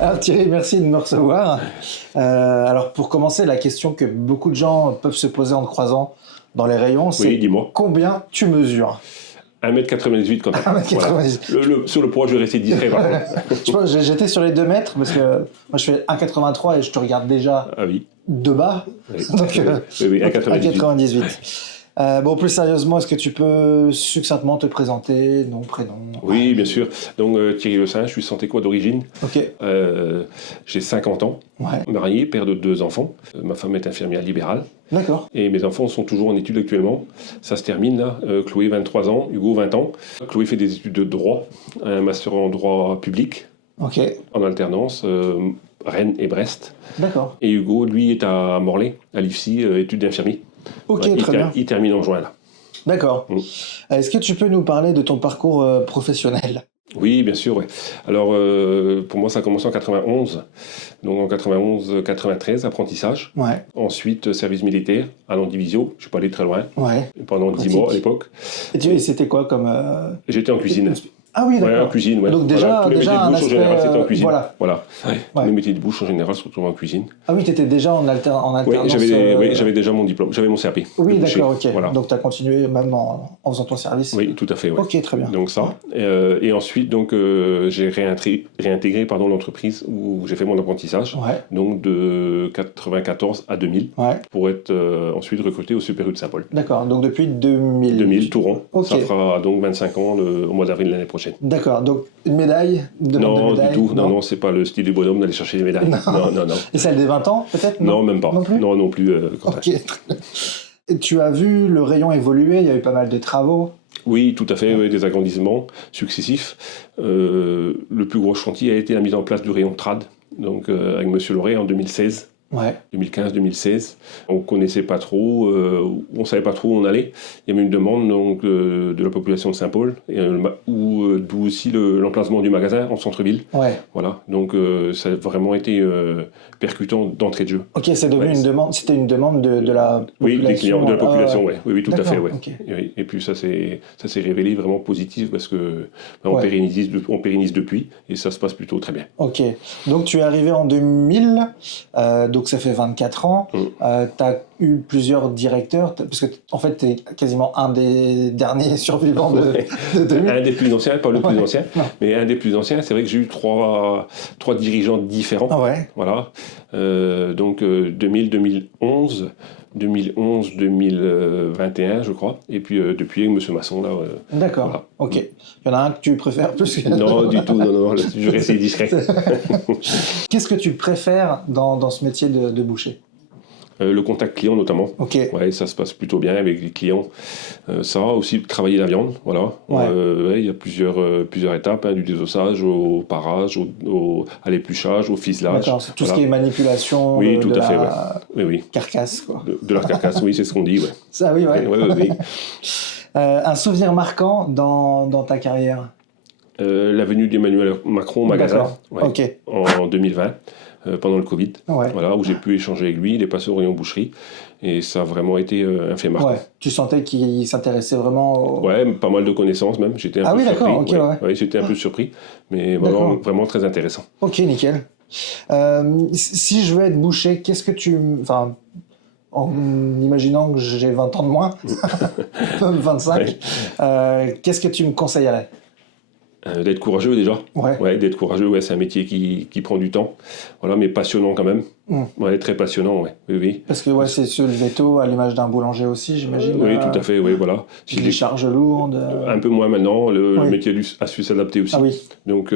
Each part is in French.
Alors Thierry, merci de me recevoir. Alors pour commencer, la question que beaucoup de gens peuvent se poser en te croisant dans les rayons, c'est dis-moi. Combien tu mesures? 1m98 quand même. 1m98. Voilà. Sur le poids, je vais rester discret par contre. Je pense que j'étais sur les 2 mètres parce que moi je fais 1,83 et je te regarde déjà de bas. Oui. Donc, oui, 1,98. Bon, plus sérieusement, est-ce que tu peux succinctement te présenter, nom, prénom? Oui, bien sûr. Donc Thierry Le Singe, je suis santécois d'origine. Ok. J'ai 50 ans, marié, père de 2 enfants. Ma femme est infirmière libérale. D'accord. Et mes enfants sont toujours en études actuellement. Ça se termine là. Chloé, 23 ans, Hugo, 20 ans. Chloé fait des études de droit, un master en droit public, en alternance, Rennes et Brest. D'accord. Et Hugo, lui, est à Morlaix, à l'IFSI, études d'infirmier. Ok, très bien. Il termine en juin là. D'accord. Est-ce que tu peux nous parler de ton parcours professionnel? Oui, bien sûr. Ouais. Alors, pour moi, ça a commencé en 91. Donc en 91-93, apprentissage. Ouais. Ensuite, service militaire à Landivisio. Je suis pas allé très loin. Ouais. Pendant 10 mois à l'époque. Et c'était quoi comme... J'étais en cuisine. Ah oui, d'accord. Ouais, en cuisine, ouais. Donc déjà, tous les métiers de bouche, en général, c'était en cuisine. Voilà. Tous les métiers de bouche, en général, se retrouvent en cuisine. Ah oui, tu étais déjà en alternance. Oui, j'avais déjà mon diplôme. J'avais mon CAP. Oui, d'accord, ok. Voilà. Donc tu as continué même en faisant ton service. Oui, tout à fait. Ouais. Ok, très bien. Donc ça. Et ensuite, donc, j'ai réintégré l'entreprise où j'ai fait mon apprentissage. Ouais. Donc de 94 à 2000. Ouais. Pour être ensuite recruté au Super U de Saint-Paul. D'accord, donc depuis 2000. 2000, tout rond. Ok. Ça fera donc 25 ans au mois d'avril de l'année prochaine. D'accord, donc une médaille? Non, du tout. Non, c'est pas le style du bonhomme d'aller chercher des médailles. Non. Et celle des 20 ans, peut-être? Non, même pas. Non plus. Ok. Et tu as vu le rayon évoluer, il y a eu pas mal de travaux. Oui, tout à fait, des agrandissements successifs. Le plus gros chantier a été la mise en place du rayon trad, donc avec M. Lauré en 2016. Ouais. 2015-2016. On connaissait pas trop, on savait pas trop où on allait. Il y avait une demande donc, de la population de Saint-Paul, d'où aussi l'emplacement du magasin en centre-ville. Ouais. Voilà, donc ça a vraiment été percutant d'entrée de jeu. Ok, c'est devenu une demande. C'était une demande de la population. Oui, des clients de la population, oui, tout à fait, ouais. Okay. Et puis ça s'est révélé vraiment positif parce que on pérennise depuis et ça se passe plutôt très bien. Ok, donc tu es arrivé en 2000. Donc ça fait 24 ans, tu as eu plusieurs directeurs, parce que en fait tu es quasiment un des derniers survivants de 2000. Un des plus anciens, pas le plus ancien, mais un des plus anciens. C'est vrai que j'ai eu trois dirigeants différents. Ah ouais. Voilà. Donc 2000-2011, 2011-2021 je crois, et puis depuis avec M. Masson là. D'accord, voilà. Ok. Il y en a un que tu préfères plus que Non, du tout, non, je vais rester discret. Qu'est-ce que tu préfères dans ce métier de boucher? Le contact client notamment. Ok. Ouais, ça se passe plutôt bien avec les clients. Ça aussi travailler la viande, voilà. Il y a plusieurs étapes, du désossage au parage, à l'épluchage, au ficelage. D'accord, c'est tout ce qui est manipulation. Oui, tout à fait, oui. Carcasse, quoi. De la carcasse, oui, c'est ce qu'on dit, ouais. Ça, oui, ouais. Oui. Un souvenir marquant dans ta carrière? La venue d'Emmanuel Macron au magasin, en 2020. Pendant le Covid, voilà, où j'ai pu échanger avec lui, il est passé au rayon boucherie, et ça a vraiment été un fait marquant. Ouais. Tu sentais qu'il s'intéressait vraiment Ouais, pas mal de connaissances même, j'étais un peu surpris. Okay, j'étais un peu surpris, mais vraiment très intéressant. Ok, nickel. Si je veux être boucher, qu'est-ce que tu... Enfin, en imaginant que j'ai 20 ans de moins, même 25, qu'est-ce que tu me conseillerais? D'être courageux déjà. Ouais, d'être courageux, c'est un métier qui prend du temps, voilà, mais passionnant quand même. Ouais, très passionnant, oui. Parce que c'est se lever tôt, à l'image d'un boulanger aussi, j'imagine. Oui, tout à fait, voilà. Les charges lourdes. Un peu moins maintenant, le métier a su s'adapter aussi. Ah oui. Donc,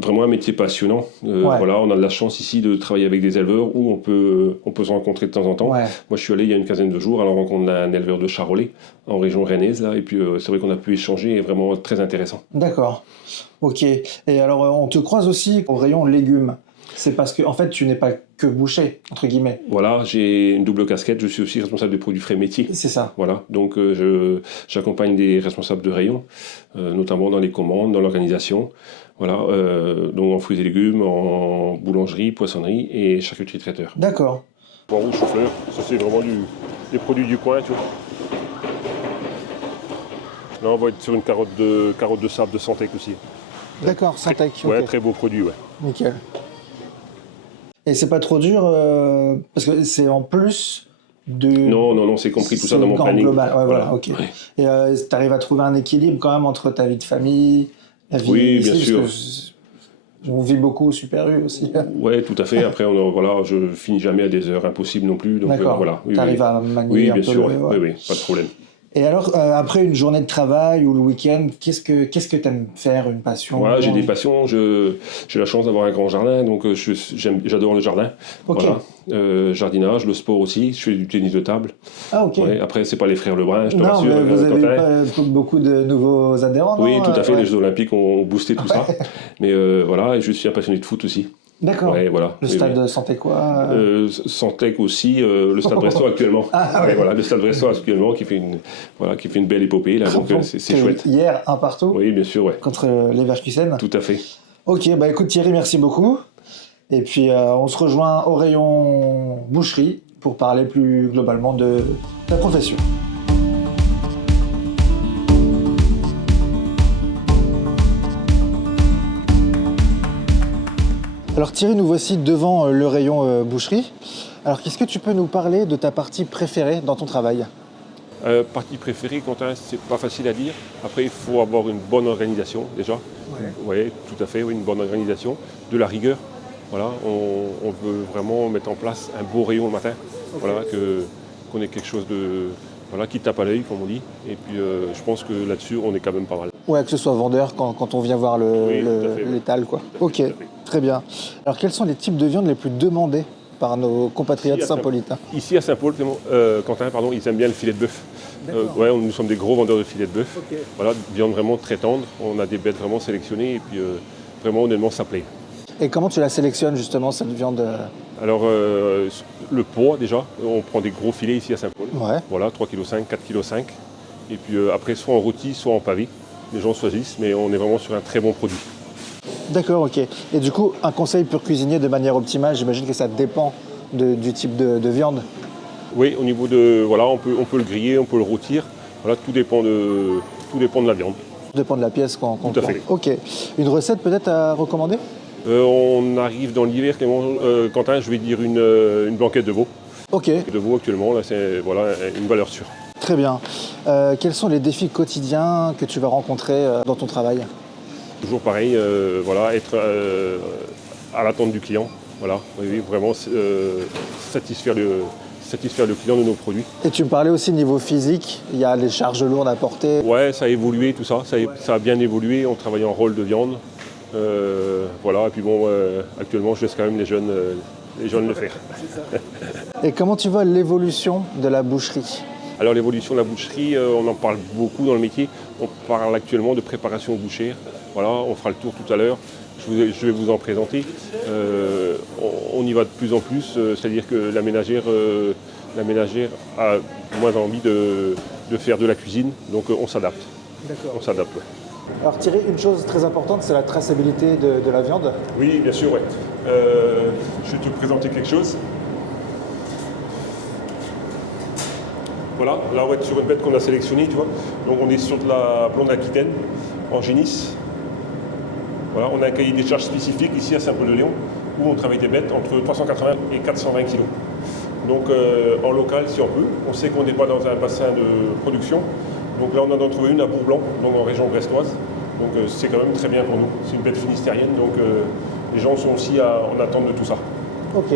vraiment un métier passionnant. Voilà, on a de la chance ici de travailler avec des éleveurs où on peut se rencontrer de temps en temps. Ouais. Moi, je suis allé il y a une quinzaine de jours à la rencontre d'un éleveur de Charolais en région rennaise, là, et puis c'est vrai qu'on a pu échanger, vraiment très intéressant. D'accord. Ok. Et alors, on te croise aussi au rayon légumes. C'est parce que, en fait, tu n'es pas que boucher, entre guillemets. Voilà, j'ai une double casquette, je suis aussi responsable des produits frais métiers. C'est ça. Voilà, donc j'accompagne des responsables de rayon, notamment dans les commandes, dans l'organisation. Voilà, donc en fruits et légumes, en boulangerie, poissonnerie et charcuterie traiteur. D'accord. Poireaux, chou-fleur, ça c'est vraiment des produits du coin, tu vois. Là, on va être sur une carotte de sable de Santec aussi. D'accord, Santec. Ouais, okay. Très beau produit, ouais. Nickel. Et c'est pas trop dur parce que c'est en plus de. Non, c'est compris tout ça dans mon planning. Global. Ouais, voilà, ok. Ouais. Et tu arrives à trouver un équilibre quand même entre ta vie de famille, la vie oui, ici, bien sûr. On vit beaucoup au Super U aussi. Oui, tout à fait. Après, je finis jamais à des heures impossibles non plus. D'accord. Voilà. Tu arrives à manier un peu. Oui, bien sûr. Ouais. Oui, pas de problème. Et alors, après une journée de travail ou le week-end, qu'est-ce que tu aimes faire, une passion? Ouais, j'ai des passions. J'ai la chance d'avoir un grand jardin, donc j'adore le jardin. Okay. Voilà. Jardinage, le sport aussi. Je fais du tennis de table. Ah, ok. Ouais, après, c'est pas les frères Lebrun, je te non, rassure. Mais vous avez pas beaucoup de nouveaux adhérents, oui, non tout à fait. Ouais. Les Jeux Olympiques ont boosté tout ça. Mais voilà, et je suis un passionné de foot aussi. D'accord. Ouais, voilà. Le stade Santec quoi Santec aussi, le stade brestois actuellement. Ah, ouais. Voilà, le stade brestois actuellement qui fait une belle épopée là, donc c'est chouette. Hier, un partout. Oui, bien sûr, ouais. Contre Leverkusen. Tout à fait. Ok, bah écoute Thierry, merci beaucoup. Et puis on se rejoint au rayon boucherie pour parler plus globalement de ta profession. Alors Thierry, nous voici devant le rayon boucherie. Alors qu'est-ce que tu peux nous parler de ta partie préférée dans ton travail? Partie préférée, Quentin, c'est pas facile à dire. Après, il faut avoir une bonne organisation déjà. Oui, tout à fait, une bonne organisation, de la rigueur. Voilà, on veut vraiment mettre en place un beau rayon le matin. Okay. Voilà, qu'on ait quelque chose qui tape à l'œil, comme on dit. Et puis, je pense que là-dessus, on est quand même pas mal. Ouais, que ce soit vendeur quand on vient voir l'étal, quoi. Ok, très bien. Alors, quels sont les types de viandes les plus demandés par nos compatriotes saint-paulitains? Ici à Saint-Paul, Quentin, ils aiment bien le filet de bœuf. Nous sommes des gros vendeurs de filets de bœuf. Okay. Voilà, viande vraiment très tendre. On a des bêtes vraiment sélectionnées et puis vraiment honnêtement ça plaît. Et comment tu la sélectionnes justement cette viande? Alors le poids déjà, on prend des gros filets ici à Saint-Paul. Ouais. Voilà, 3,5 kg, 4,5 kg. Et puis après soit en rôti, soit en pavé. Les gens choisissent, mais on est vraiment sur un très bon produit. D'accord, ok. Et du coup, un conseil pour cuisiner de manière optimale, j'imagine que ça dépend du type de viande. Oui, au niveau de... Voilà, on peut le griller, on peut le rôtir. Voilà, tout dépend de la viande. Tout dépend de la pièce qu'on prend. Tout à fait. Ok. Une recette peut-être à recommander? On arrive dans l'hiver, Quentin, je vais dire une blanquette de veau. Ok. De veau actuellement, là, c'est une valeur sûre. Très bien. Quels sont les défis quotidiens que tu vas rencontrer dans ton travail? Toujours pareil, être à l'attente du client. Voilà, oui, vraiment satisfaire le client de nos produits. Et tu me parlais aussi niveau physique, il y a les charges lourdes à porter. Ouais, ça a évolué tout ça, ça a bien évolué, on travaille en rôle de viande. Et puis actuellement je laisse quand même les jeunes le faire. Et comment tu vois l'évolution de la boucherie? Alors l'évolution de la boucherie, on en parle beaucoup dans le métier. On parle actuellement de préparation bouchère. Voilà, on fera le tour tout à l'heure. Je vais vous en présenter. On y va de plus en plus, c'est-à-dire que la ménagère a moins envie de faire de la cuisine, donc on s'adapte. D'accord. On s'adapte, ouais. Alors Thierry, une chose très importante, c'est la traçabilité de la viande. Oui, bien sûr, ouais. Je vais te présenter quelque chose. Voilà, là on va être sur une bête qu'on a sélectionnée, tu vois. Donc on est sur de la blonde aquitaine, en génisse. Voilà, on a un cahier des charges spécifique ici à Saint-Paul-de-Léon, où on travaille des bêtes entre 380 et 420 kg. Donc en local si on peut, on sait qu'on n'est pas dans un bassin de production. Donc là on en a trouvé une à Bourg-Blanc, donc en région brestoise. Donc c'est quand même très bien pour nous. C'est une bête finistérienne, donc les gens sont aussi en attente de tout ça. Ok.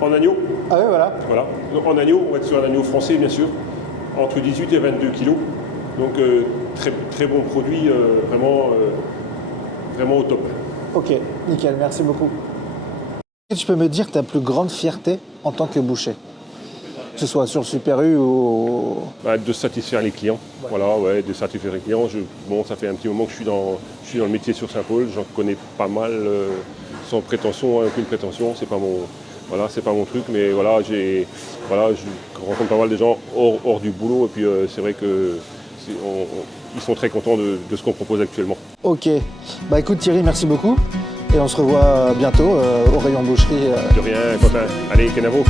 En agneau. Ah oui, voilà. Voilà. Donc, en agneau, on va être sur un agneau français bien sûr, entre 18 et 22 kg. Donc très, très bon produit, vraiment au top. Ok, nickel, merci beaucoup. Est-ce que tu peux me dire ta plus grande fierté en tant que boucher? Que ce soit sur le Super U ou... De satisfaire les clients. Ouais. Voilà, ouais, de satisfaire les clients. Ça fait un petit moment que je suis dans le métier sur Saint-Paul. J'en connais pas mal, sans prétention, aucune prétention. C'est pas mon truc, mais je rencontre pas mal de gens hors du boulot. Et puis c'est vrai que ils sont très contents de ce qu'on propose actuellement. Ok. Écoute Thierry, merci beaucoup. Et on se revoit bientôt au rayon boucherie. De rien, Quentin. Allez, Kenavo.